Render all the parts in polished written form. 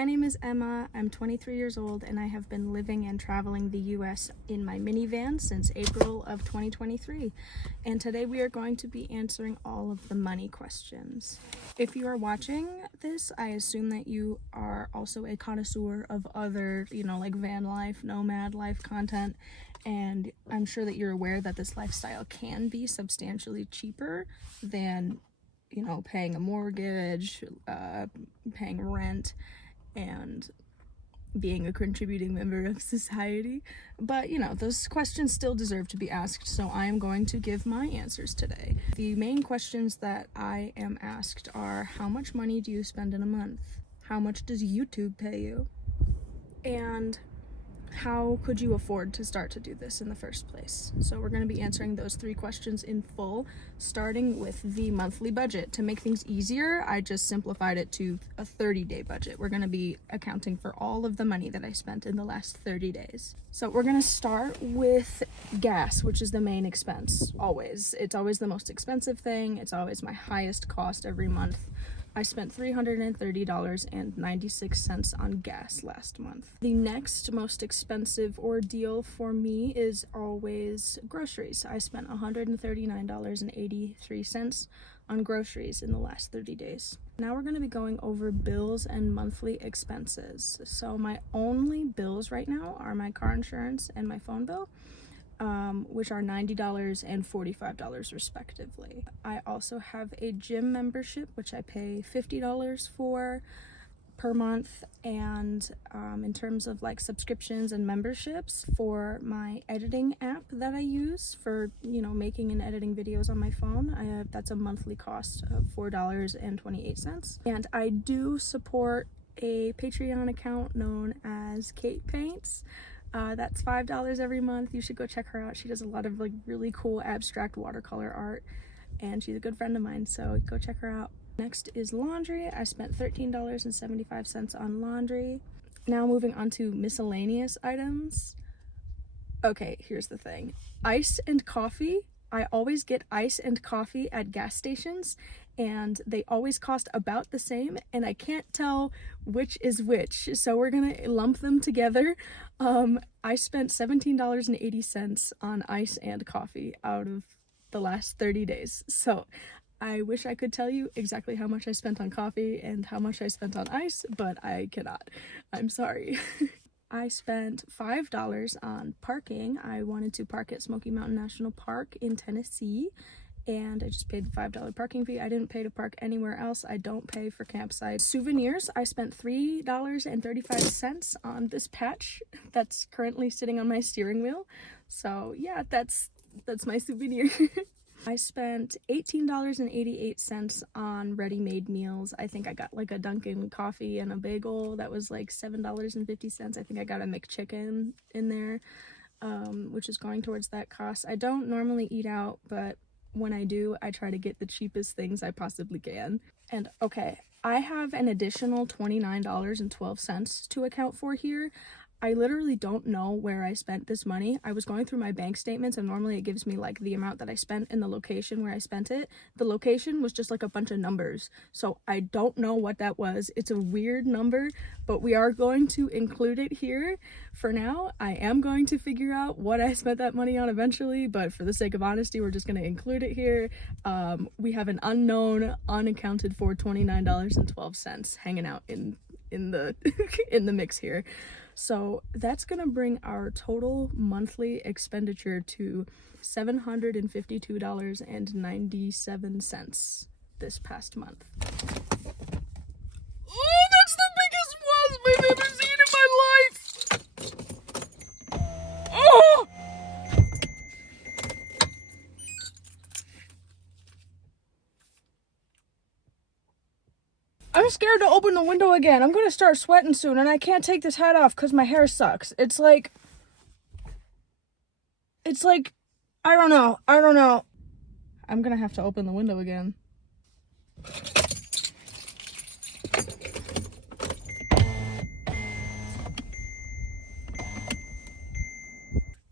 My name is Emma, I'm 23 years old, and I have been living and traveling the US in my minivan since April of 2023. And today we are going to be answering all of the money questions. If you are watching this, I assume that you are also a connoisseur of other, like van life, nomad life content. And I'm sure that you're aware that this lifestyle can be substantially cheaper than paying a mortgage, paying rent, and being a contributing member of society. But those questions still deserve to be asked, so I am going to give my answers today. The main questions that I am asked are: how much money do you spend in a month? How much does YouTube pay you? And how could you afford to start to do this in the first place? So we're going to be answering those three questions in full, starting with the monthly budget. To make things easier, I just simplified it to a 30-day budget. We're going to be accounting for all of the money that I spent in the last 30 days. So we're going to start with gas, which is the main expense, always. It's always the most expensive thing. It's always my highest cost every month. I spent $330.96 on gas last month. The next most expensive ordeal for me is always groceries. I spent $139.83 on groceries in the last 30 days. Now we're going to be going over bills and monthly expenses. So my only bills right now are my car insurance and my phone bill, which are $90 and $45 respectively. I also have a gym membership, which I pay $50 for per month. And in terms of like subscriptions and memberships for my editing app that I use for making and editing videos on my phone, that's a monthly cost of $4.28. And I do support a Patreon account known as Kate Paints. That's $5 every month. You should go check her out. She does a lot of really cool abstract watercolor art, and she's a good friend of mine, so go check her out. Next is laundry. I spent $13.75 on laundry. Now moving on to miscellaneous items. Okay, here's the thing. Ice and coffee. I always get ice and coffee at gas stations, and they always cost about the same, and I can't tell which is which, so we're gonna lump them together. I spent $17.80 on ice and coffee out of the last 30 days, so I wish I could tell you exactly how much I spent on coffee and how much I spent on ice, but I cannot. I'm sorry. I spent $5 on parking. I wanted to park at Smoky Mountain National Park in Tennessee, and I just paid the $5 parking fee. I didn't pay to park anywhere else. I don't pay for campsites. Souvenirs, I spent $3.35 on this patch that's currently sitting on my steering wheel. So yeah, that's my souvenir. I spent $18.88 on ready-made meals. I think I got a Dunkin' coffee and a bagel that was $7.50. I think I got a McChicken in there, which is going towards that cost. I don't normally eat out, but when I do, I try to get the cheapest things I possibly can. And okay, I have an additional $29.12 to account for here. I literally don't know where I spent this money. I was going through my bank statements, and normally it gives me the amount that I spent and the location where I spent it. The location was just a bunch of numbers, so I don't know what that was. It's a weird number, but we are going to include it here for now. I am going to figure out what I spent that money on eventually, but for the sake of honesty, we're just going to include it here. We have an unknown, unaccounted for $29.12 hanging out in the in the mix here. So that's gonna bring our total monthly expenditure to $752.97 this past month. Oh, that's the biggest wasp I've ever seen in my life! Oh! I'm scared to open the window again. I'm gonna start sweating soon, and I can't take this hat off because my hair sucks. It's like, I don't know. I'm gonna have to open the window again.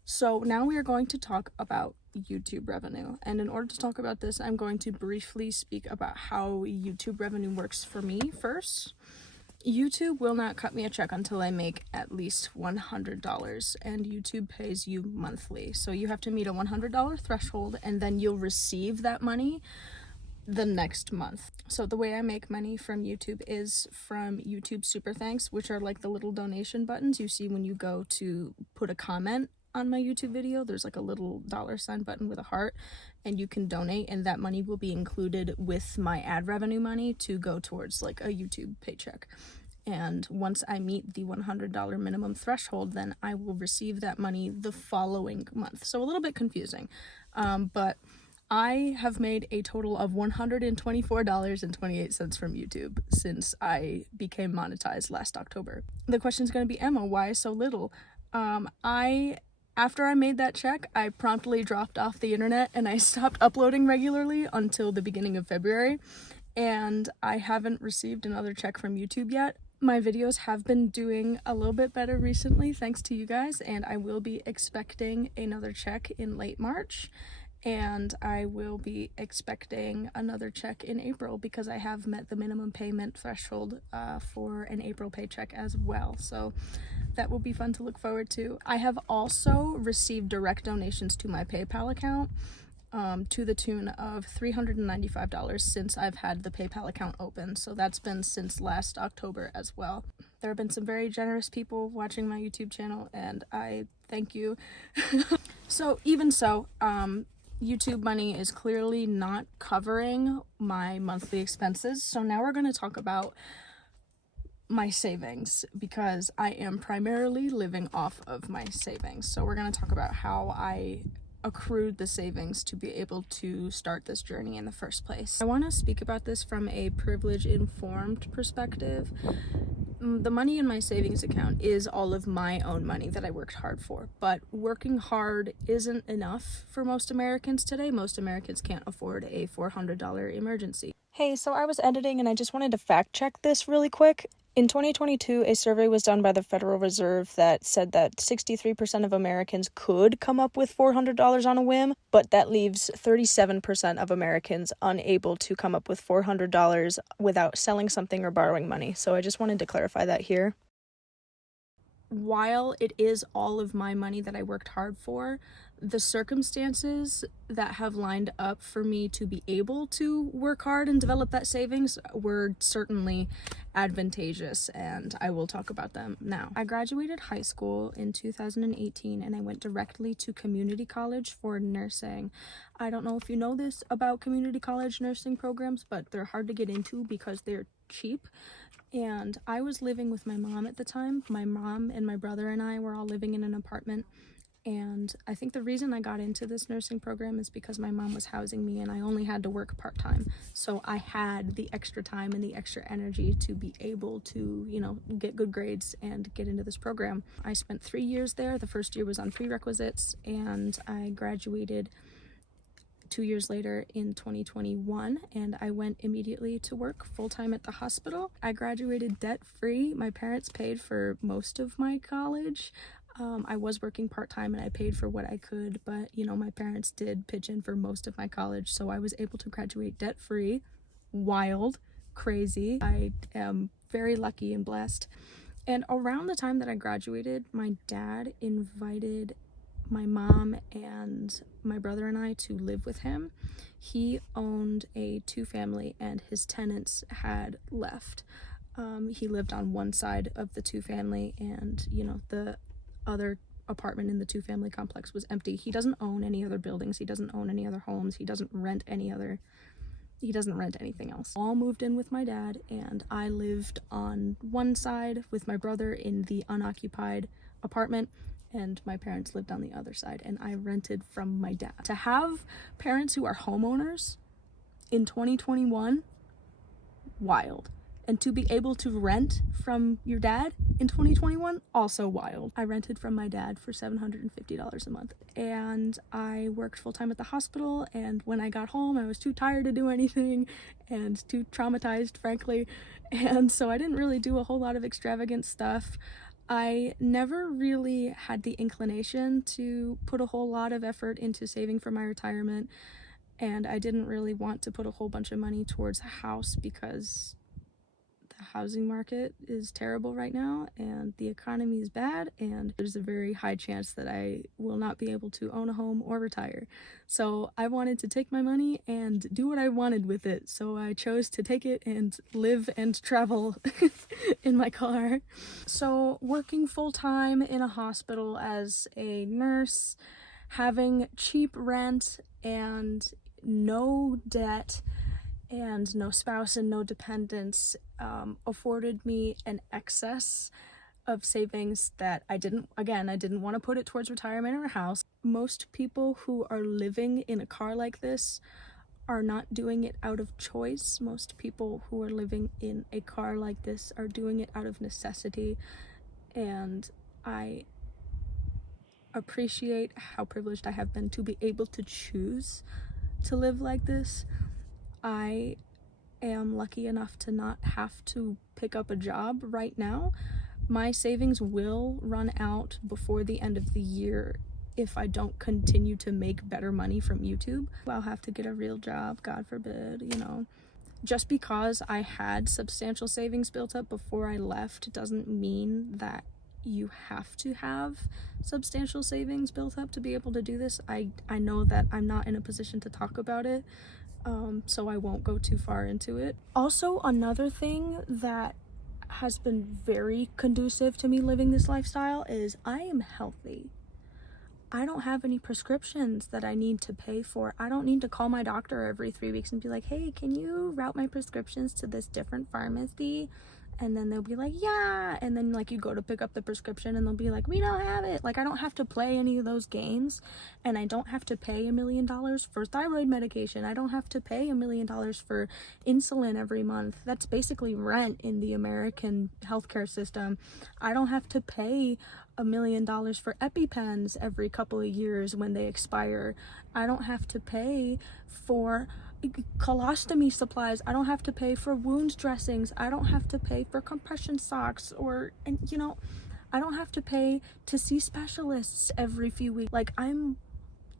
So now we are going to talk about YouTube revenue. And in order to talk about this, I'm going to briefly speak about how YouTube revenue works for me first. YouTube will not cut me a check until I make at least $100, and YouTube pays you monthly. So you have to meet a $100 threshold, and then you'll receive that money the next month. So the way I make money from YouTube is from YouTube Super Thanks, which are like the little donation buttons you see when you go to put a comment on my YouTube video. There's like a little $sign button with a heart, and you can donate, and that money will be included with my ad revenue money to go towards like a YouTube paycheck. And once I meet the $100 minimum threshold, then I will receive that money the following month. So a little bit confusing, but I have made a total of $124.28 from YouTube since I became monetized last October. The question is going to be, Emma, why so little? After I made that check, I promptly dropped off the internet and I stopped uploading regularly until the beginning of February, and I haven't received another check from YouTube yet. My videos have been doing a little bit better recently, thanks to you guys, and I will be expecting another check in late March. And I will be expecting another check in April because I have met the minimum payment threshold for an April paycheck as well. So that will be fun to look forward to. I have also received direct donations to my PayPal account to the tune of $395 since I've had the PayPal account open. So that's been since last October as well. There have been some very generous people watching my YouTube channel, and I thank you. So even so, YouTube money is clearly not covering my monthly expenses. So now we're going to talk about my savings because I am primarily living off of my savings. So we're going to talk about how I accrued the savings to be able to start this journey in the first place. I want to speak about this from a privilege-informed perspective. The money in my savings account is all of my own money that I worked hard for, but working hard isn't enough for most Americans today. Most Americans can't afford a $400 emergency. Hey, so I was editing and I just wanted to fact check this really quick. In 2022, a survey was done by the Federal Reserve that said that 63% of Americans could come up with $400 on a whim, but that leaves 37% of Americans unable to come up with $400 without selling something or borrowing money. So I just wanted to clarify that here. While it is all of my money that I worked hard for, the circumstances that have lined up for me to be able to work hard and develop that savings were certainly advantageous, and I will talk about them now. I graduated high school in 2018 and I went directly to community college for nursing. I don't know if you know this about community college nursing programs, but they're hard to get into because they're cheap. And I was living with my mom at the time. My mom and my brother and I were all living in an apartment. And I think the reason I got into this nursing program is because my mom was housing me and I only had to work part-time. So I had the extra time and the extra energy to be able to, get good grades and get into this program. I spent 3 years there. The first year was on prerequisites, and I graduated 2 years later in 2021, and I went immediately to work full-time at the hospital. I graduated debt-free. My parents paid for most of my college. I was working part-time and I paid for what I could, but my parents did pitch in for most of my college, so I was able to graduate debt-free. Wild, crazy. I am very lucky and blessed. And around the time that I graduated, my dad invited my mom and my brother and I to live with him. He owned a 2-family and his tenants had left. He lived on one side of the 2-family, and the other apartment in the 2-family complex was empty. He doesn't own any other buildings. He doesn't own any other homes. He doesn't rent anything else. All moved in with my dad, and I lived on one side with my brother in the unoccupied apartment, and my parents lived on the other side, and I rented from my dad. To have parents who are homeowners in 2021, wild. And to be able to rent from your dad in 2021, also wild. I rented from my dad for $750 a month, and I worked full-time at the hospital, and when I got home, I was too tired to do anything and too traumatized, frankly, and so I didn't really do a whole lot of extravagant stuff. I never really had the inclination to put a whole lot of effort into saving for my retirement, and I didn't really want to put a whole bunch of money towards a house because the housing market is terrible right now, and the economy is bad, and there's a very high chance that I will not be able to own a home or retire. So I wanted to take my money and do what I wanted with it. So I chose to take it and live and travel in my car. So working full-time in a hospital as a nurse, having cheap rent and no debt and no spouse and no dependents afforded me an excess of savings that I didn't want to put it towards retirement or a house. Most people who are living in a car like this are not doing it out of choice. Most people who are living in a car like this are doing it out of necessity, and I appreciate how privileged I have been to be able to choose to live like this. I am lucky enough to not have to pick up a job right now. My savings will run out before the end of the year if I don't continue to make better money from YouTube. I'll have to get a real job, God forbid, you know. Just because I had substantial savings built up before I left doesn't mean that you have to have substantial savings built up to be able to do this. I know that I'm not in a position to talk about it, so I won't go too far into it. Also, another thing that has been very conducive to me living this lifestyle is I am healthy. I don't have any prescriptions that I need to pay for. I don't need to call my doctor every 3 weeks and be like, hey, can you route my prescriptions to this different pharmacy? And then they'll be like, yeah. And then like you go to pick up the prescription and they'll be like, we don't have it. Like, I don't have to play any of those games, and I don't have to pay $1 million for thyroid medication. I don't have to pay $1 million for insulin every month. That's basically rent in the American healthcare system. I don't have to pay $1 million for EpiPens every couple of years when they expire. I don't have to pay for colostomy supplies. I don't have to pay for wound dressings. I don't have to pay for compression socks, and you know, I don't have to pay to see specialists every few weeks. Like, I'm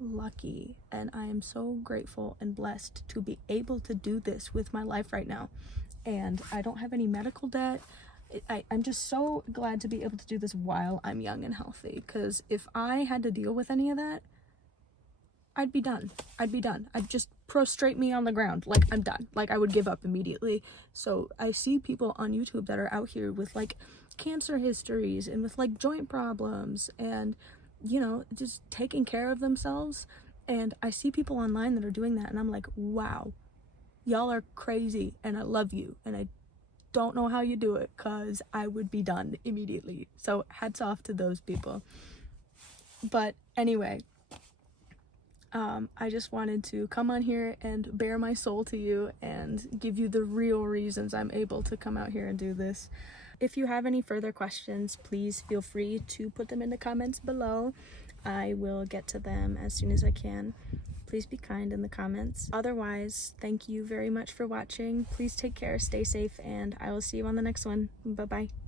lucky, and I am so grateful and blessed to be able to do this with my life right now. And I don't have any medical debt. I'm just so glad to be able to do this while I'm young and healthy, because if I had to deal with any of that, I'd be done. I'd just prostrate me on the ground. Like, I'm done. Like, I would give up immediately. So I see people on YouTube that are out here with like cancer histories and with like joint problems and, you know, just taking care of themselves. And I see people online that are doing that, and I'm like, wow, y'all are crazy, and I love you, and I don't know how you do it, because I would be done immediately. So hats off to those people. But anyway, I just wanted to come on here and bare my soul to you and give you the real reasons I'm able to come out here and do this. If you have any further questions, please feel free to put them in the comments below. I will get to them as soon as I can. Please be kind in the comments. Otherwise, thank you very much for watching. Please take care, stay safe, and I will see you on the next one. Bye-bye.